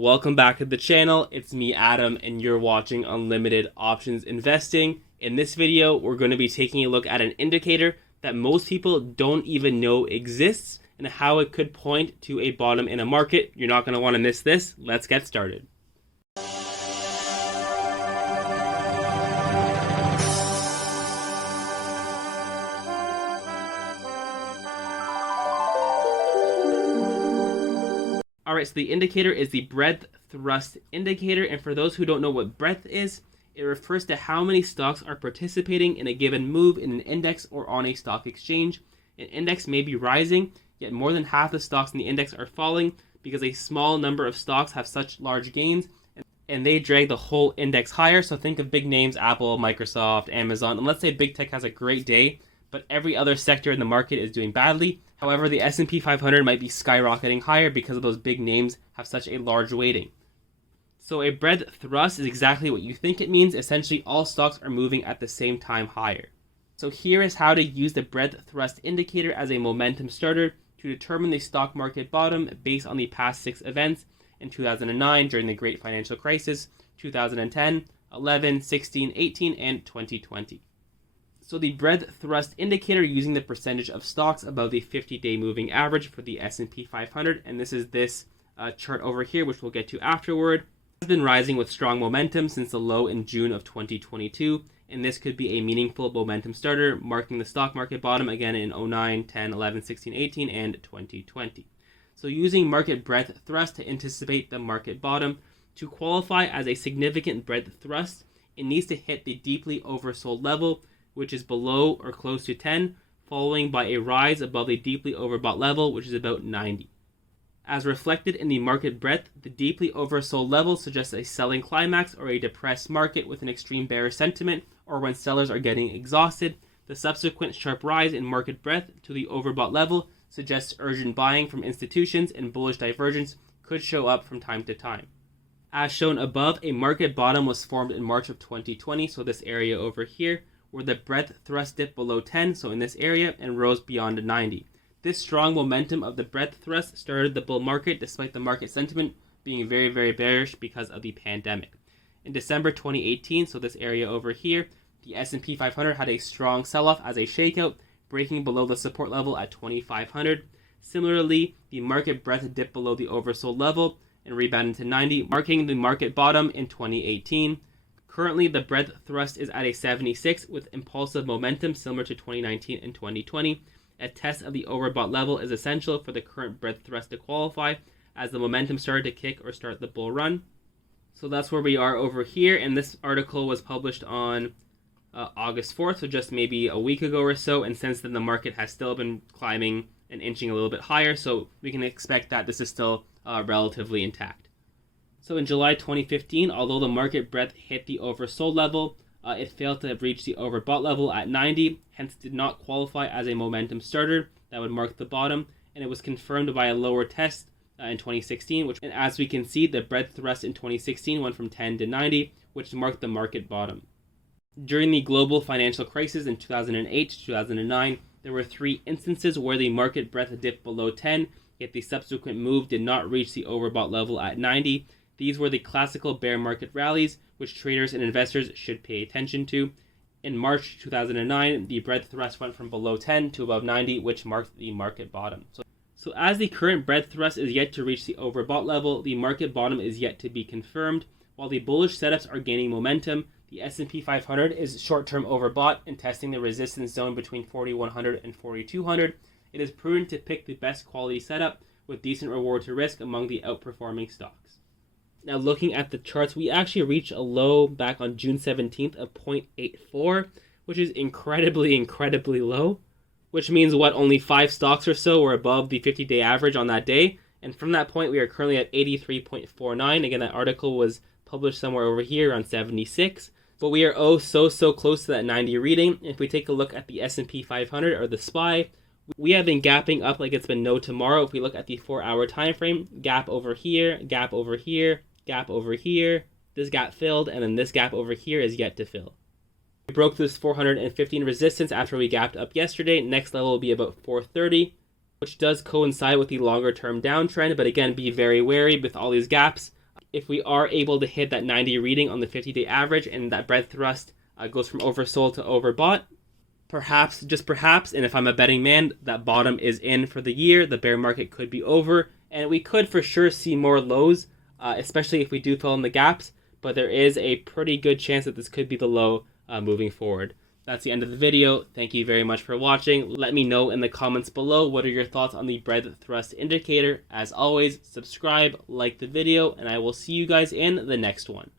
Welcome back to the channel. It's me, Adam, and you're watching Unlimited Options Investing. In this video, we're going to be taking a look at an indicator that most people don't even know exists and how it could point to a bottom in a market. You're not going to want to miss this. Let's get started. Alright, so the indicator is the breadth thrust indicator, and for those who don't know what breadth is, it refers to how many stocks are participating in a given move in an index or on a stock exchange. An index may be rising, yet more than half the stocks in the index are falling because a small number of stocks have such large gains, and they drag the whole index higher. So think of big names, Apple, Microsoft, Amazon, and let's say big tech has a great day, but every other sector in the market is doing badly. However, the S&P 500 might be skyrocketing higher because of those big names have such a large weighting. So a breadth thrust is exactly what you think it means. Essentially, all stocks are moving at the same time higher. So here is how to use the breadth thrust indicator as a momentum starter to determine the stock market bottom based on the past 6 events in 2009 during the Great Financial Crisis, 2010, 11, 16, 18, and 2020. So the breadth thrust indicator using the percentage of stocks above the 50-day moving average for the S&P 500, and this is this chart over here, which we'll get to afterward, has been rising with strong momentum since the low in June of 2022, and this could be a meaningful momentum starter, marking the stock market bottom again in 09, 10, 11, 16, 18, and 2020. So using market breadth thrust to anticipate the market bottom, to qualify as a significant breadth thrust, it needs to hit the deeply oversold level, which is below or close to 10, following by a rise above the deeply overbought level, which is about 90. As reflected in the market breadth, the deeply oversold level suggests a selling climax or a depressed market with an extreme bearish sentiment, or when sellers are getting exhausted. The subsequent sharp rise in market breadth to the overbought level suggests urgent buying from institutions, and bullish divergence could show up from time to time. As shown above, a market bottom was formed in March of 2020, so this area over here, where the breadth thrust dipped below 10, so in this area, and rose beyond 90. This strong momentum of the breadth thrust started the bull market despite the market sentiment being very, very bearish because of the pandemic. In December 2018, so this area over here, the S&P 500 had a strong sell-off as a shakeout, breaking below the support level at 2,500. Similarly, the market breadth dipped below the oversold level and rebounded to 90, marking the market bottom in 2018. Currently, the breadth thrust is at a 76 with impulsive momentum similar to 2019 and 2020. A test of the overbought level is essential for the current breadth thrust to qualify, as the momentum started to kick or start the bull run. So that's where we are over here, and this article was published on August 4th, so just maybe a week ago or so, and since then the market has still been climbing and inching a little bit higher, so we can expect that this is still relatively intact. So in July 2015, although the market breadth hit the oversold level, it failed to reach the overbought level at 90, hence did not qualify as a momentum starter that would mark the bottom, and it was confirmed by a lower test in 2016, and as we can see, the breadth thrust in 2016 went from 10 to 90, which marked the market bottom. During the global financial crisis in 2008 to 2009, there were 3 instances where the market breadth dipped below 10, yet the subsequent move did not reach the overbought level at 90. These were the classical bear market rallies, which traders and investors should pay attention to. In March 2009, the breadth thrust went from below 10 to above 90, which marked the market bottom. So as the current breadth thrust is yet to reach the overbought level, the market bottom is yet to be confirmed. While the bullish setups are gaining momentum, the S&P 500 is short-term overbought and testing the resistance zone between 4,100 and 4,200. It is prudent to pick the best quality setup with decent reward to risk among the outperforming stocks. Now looking at the charts, we actually reached a low back on June 17th of 0.84, which is incredibly low, which means only 5 stocks or so were above the 50-day average on that day. And from that point, we are currently at 83.49. Again, that article was published somewhere over here around 76, but we are so close to that 90 reading. If we take a look at the S&P 500 or the SPY, we have been gapping up like it's been no tomorrow. If we look at the 4-hour time frame, gap over here, gap over here, gap over here, this gap filled, and then this gap over here is yet to fill. We broke this 415 resistance after we gapped up yesterday. Next level will be about 430, which does coincide with the longer term downtrend, but again, be very wary with all these gaps. if we are able to hit that 90 reading on the 50-day average and that breadth thrust goes from oversold to overbought, perhaps, just perhaps, and if I'm a betting man, that bottom is in for the year. The bear market could be over, and we could for sure see more lows, especially if we do fill in the gaps, but there is a pretty good chance that this could be the low moving forward. That's the end of the video. Thank you very much for watching. Let me know in the comments below what are your thoughts on the breadth thrust indicator. As always, subscribe, like the video, and I will see you guys in the next one.